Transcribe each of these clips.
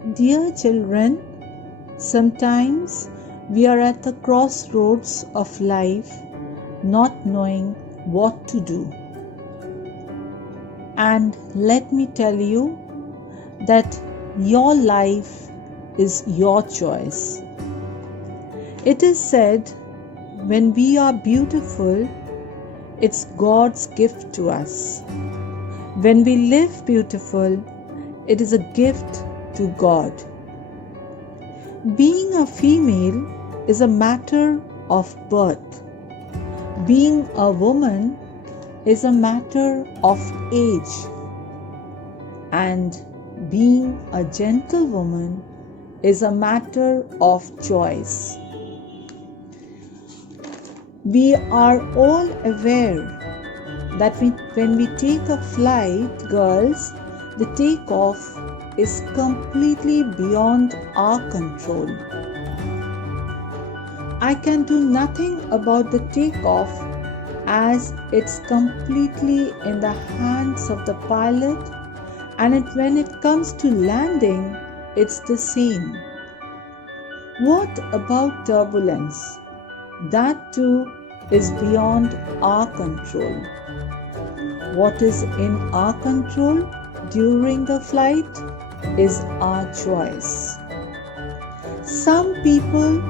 Dear children, sometimes we are at the crossroads of life, not knowing what to do. And let me tell you that your life is your choice. It is said, when we are beautiful, it's God's gift to us. When we live beautiful, it is a gift to God. Being a female is a matter of birth. Being a woman is a matter of age. And being a gentlewoman is a matter of choice. We are all aware that when we take a flight, girls, the takeoff is completely beyond our control. I can do nothing about the takeoff as it's completely in the hands of the pilot, and when it comes to landing, it's the same. What about turbulence? That too is beyond our control. What is in our control during the flight is our choice. Some people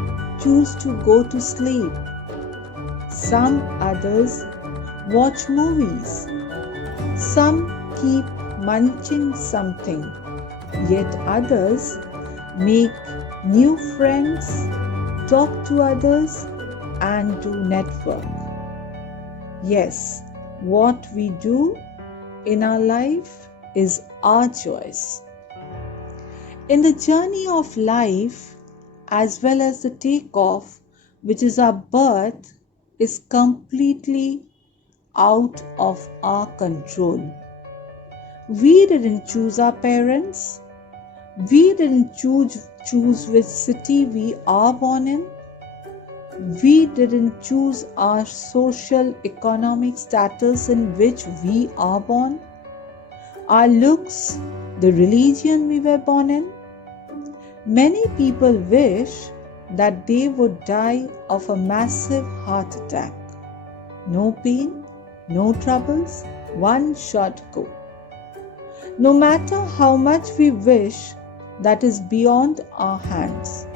choose to go to sleep. Some others watch movies. Some keep munching something. Yet others make new friends, talk to others, and do network. Yes, what we do in our life is our choice. In the journey of life, as well as the takeoff, which is our birth, is completely out of our control. We didn't choose our parents. We didn't choose which city we are born in. We didn't choose our social economic status in which we are born, our looks, the religion we were born in. Many people wish that they would die of a massive heart attack. No pain, no troubles, one shot go. No matter how much we wish, that is beyond our hands.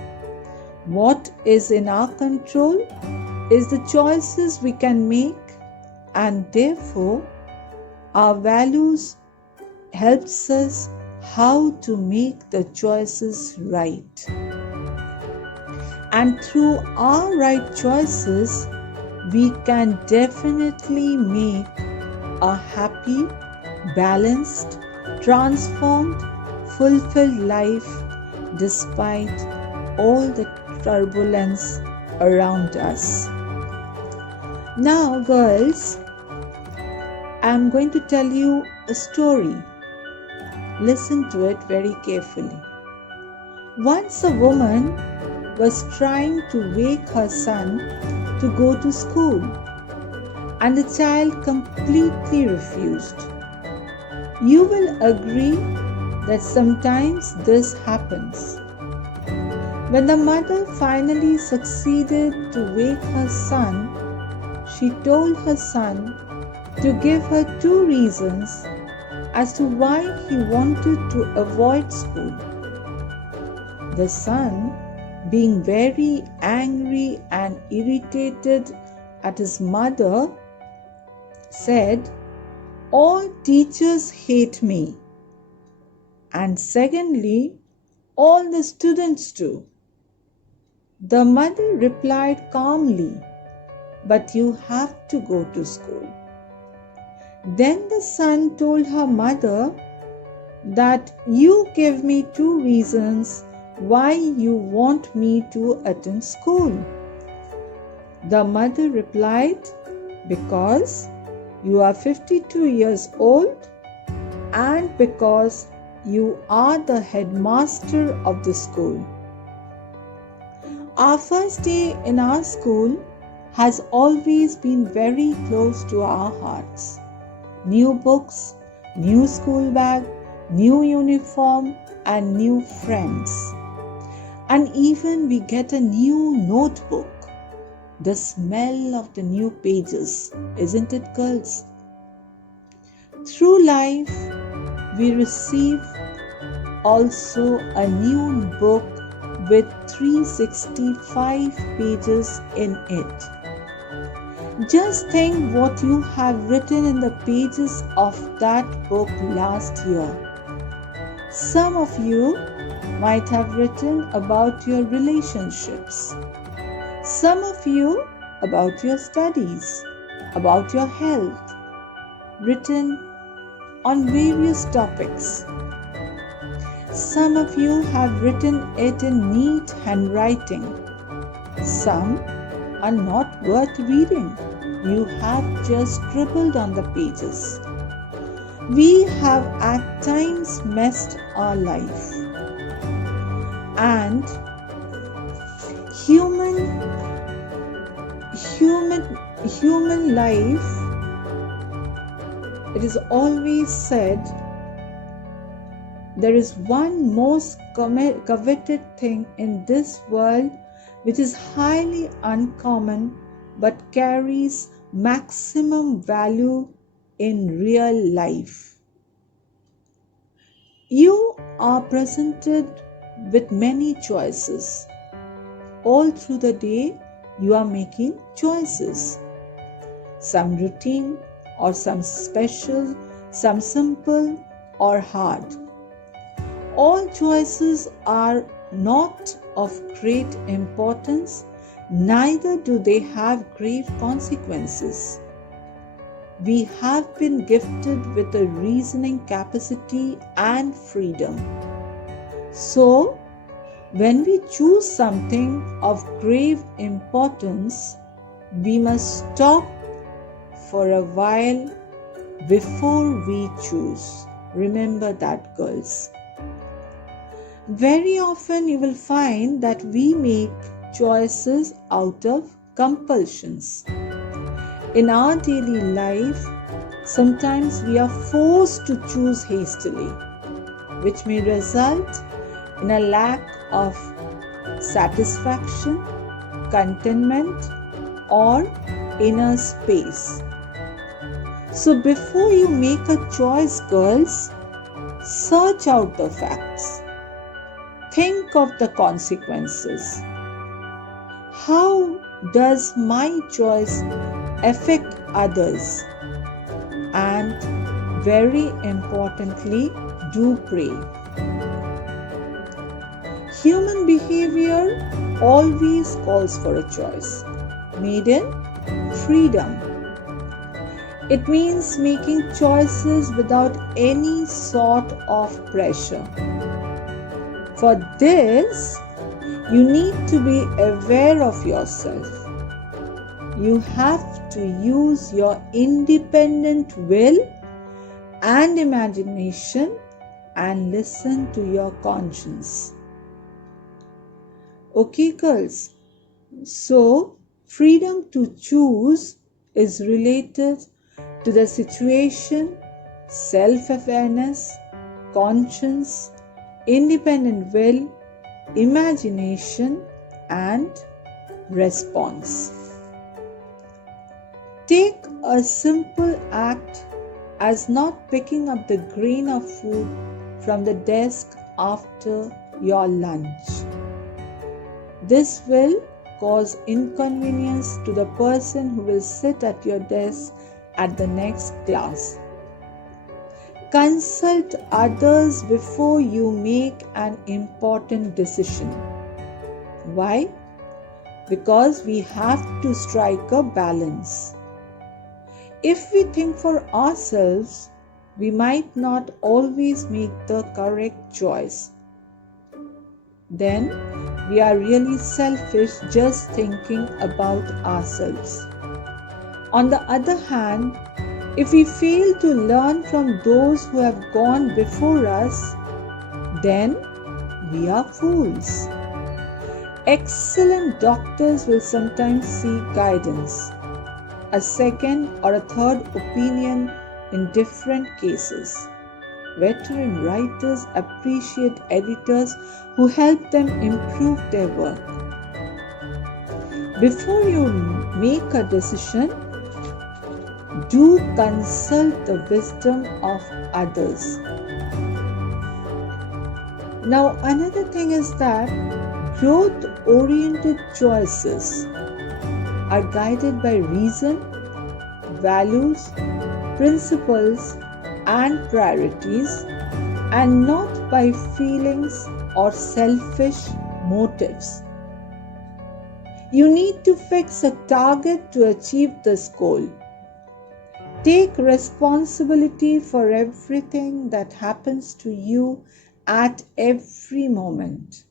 What is in our control is the choices we can make, and therefore our values helps us how to make the choices right. And through our right choices, we can definitely make a happy, balanced, transformed, fulfilled life despite all the turbulence around us. Now, girls, I'm going to tell you a story. Listen to it very carefully. Once a woman was trying to wake her son to go to school, and the child completely refused. You will agree that sometimes this happens. When the mother finally succeeded to wake her son, she told her son to give her 2 reasons as to why he wanted to avoid school. The son, being very angry and irritated at his mother, said, "All teachers hate me. And secondly, all the students too." The mother replied calmly, "But you have to go to school." Then the son told her mother that you give me 2 reasons why you want me to attend school. The mother replied, "Because you are 52 years old and because you are the headmaster of the school." Our first day in our school has always been very close to our hearts. New books, new school bag, new uniform, and new friends. And even we get a new notebook. The smell of the new pages, isn't it, girls? Through life, we receive also a new book with 365 pages in it. Just think what you have written in the pages of that book last year. Some of you might have written about your relationships. Some of you about your studies, about your health, written on various topics. Some of you have written it in neat handwriting. Some are not worth reading. You have just scribbled on the pages. We have at times messed our life. And human life, it is always said, there is one most coveted thing in this world which is highly uncommon but carries maximum value in real life. You are presented with many choices. All through the day, you are making choices. Some routine or some special, some simple or hard. All choices are not of great importance, neither do they have grave consequences. We have been gifted with a reasoning capacity and freedom. So, when we choose something of grave importance, we must stop for a while before we choose. Remember that, girls. Very often you will find that we make choices out of compulsions. In our daily life, sometimes we are forced to choose hastily, which may result in a lack of satisfaction, contentment, or inner space. So before you make a choice, girls, search out the facts. Think of the consequences. How does my choice affect others? And very importantly, do pray. Human behavior always calls for a choice, made in freedom. It means making choices without any sort of pressure. For this, you need to be aware of yourself. You have to use your independent will and imagination and listen to your conscience. Okay, girls. So, freedom to choose is related to the situation, self-awareness, conscience, independent will, imagination, and response. Take a simple act as not picking up the grain of food from the desk after your lunch. This will cause inconvenience to the person who will sit at your desk at the next class. Consult others before you make an important decision. Why? Because we have to strike a balance. If we think for ourselves, we might not always make the correct choice. Then we are really selfish just thinking about ourselves. On the other hand, if we fail to learn from those who have gone before us, then we are fools. Excellent doctors will sometimes seek guidance, a second or a third opinion in different cases. veteran writers appreciate editors who help them improve their work. Before you make a decision, do consult the wisdom of others. Now, another thing is that growth-oriented choices are guided by reason, values, principles, and priorities, and not by feelings or selfish motives. You need to fix a target to achieve this goal. Take responsibility for everything that happens to you at every moment.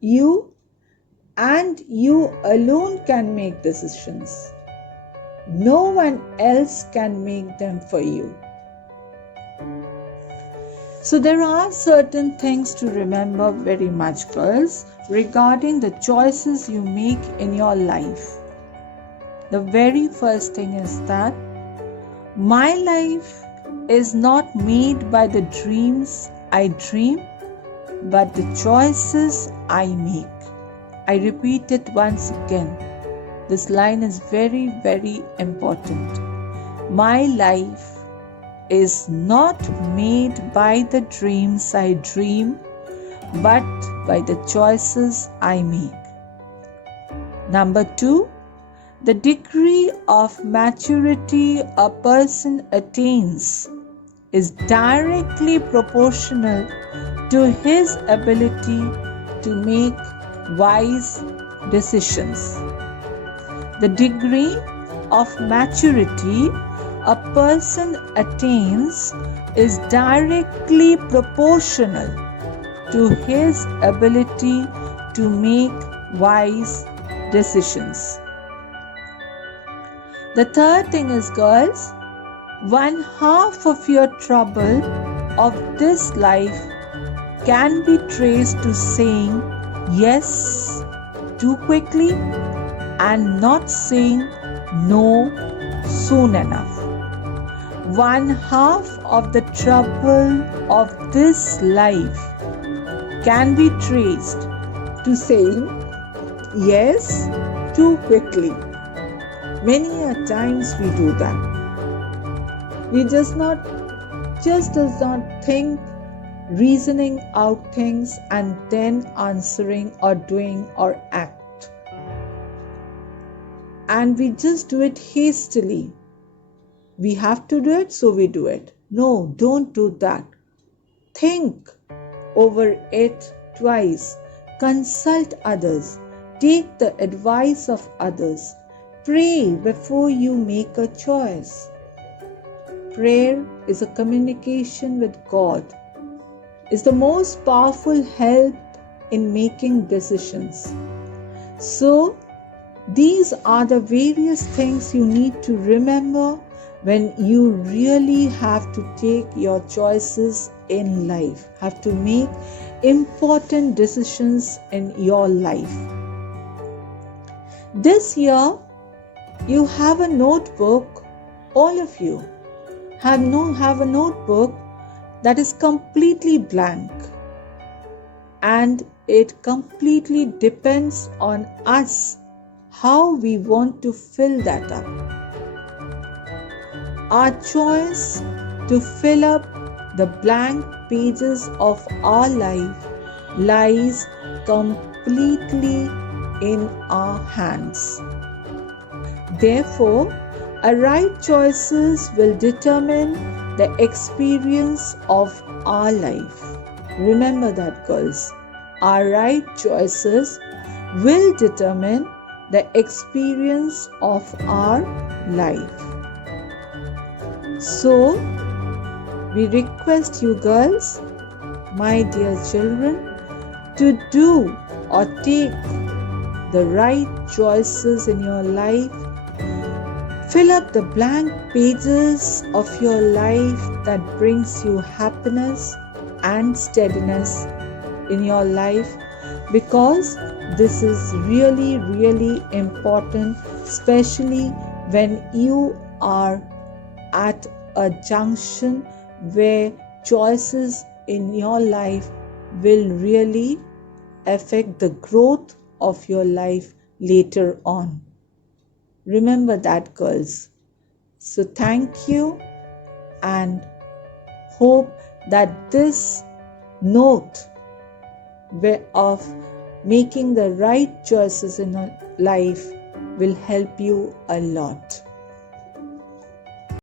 You and you alone can make decisions. No one else can make them for you. So there are certain things to remember very much, girls, regarding the choices you make in your life. The very first thing is that my life is not made by the dreams I dream, but the choices I make. I repeat it once again. This line is very, very important. My life is not made by the dreams I dream, but by the choices I make. Number 2, the degree of maturity a person attains is directly proportional to his ability to make wise decisions. The degree of maturity a person attains is directly proportional to his ability to make wise decisions. The third thing is, girls, one half of your trouble of this life can be traced to saying yes too quickly and not saying no soon enough. One half of the trouble of this life can be traced to saying yes too quickly. Many a times we do that. We just does not think, reasoning out things and then answering or doing or act. And we just do it hastily. We have to do it, so we do it. No, don't do that. Think over it twice. Consult others. Take the advice of others. Pray before you make a choice. Prayer is a communication with God. It's the most powerful help in making decisions. So, these are the various things you need to remember when you really have to take your choices in life, have to make important decisions in your life. This year, you have a notebook, all of you have a notebook that is completely blank, and it completely depends on us how we want to fill that up. Our choice to fill up the blank pages of our life lies completely in our hands. Therefore, our right choices will determine the experience of our life. Remember that, girls. Our right choices will determine the experience of our life. So, we request you girls, my dear children, to do or take the right choices in your life. Fill up the blank pages of your life that brings you happiness and steadiness in your life, because this is really, really important, especially when you are at a junction where choices in your life will really affect the growth of your life later on. Remember that, girls. So thank you, and hope that this note of making the right choices in life will help you a lot.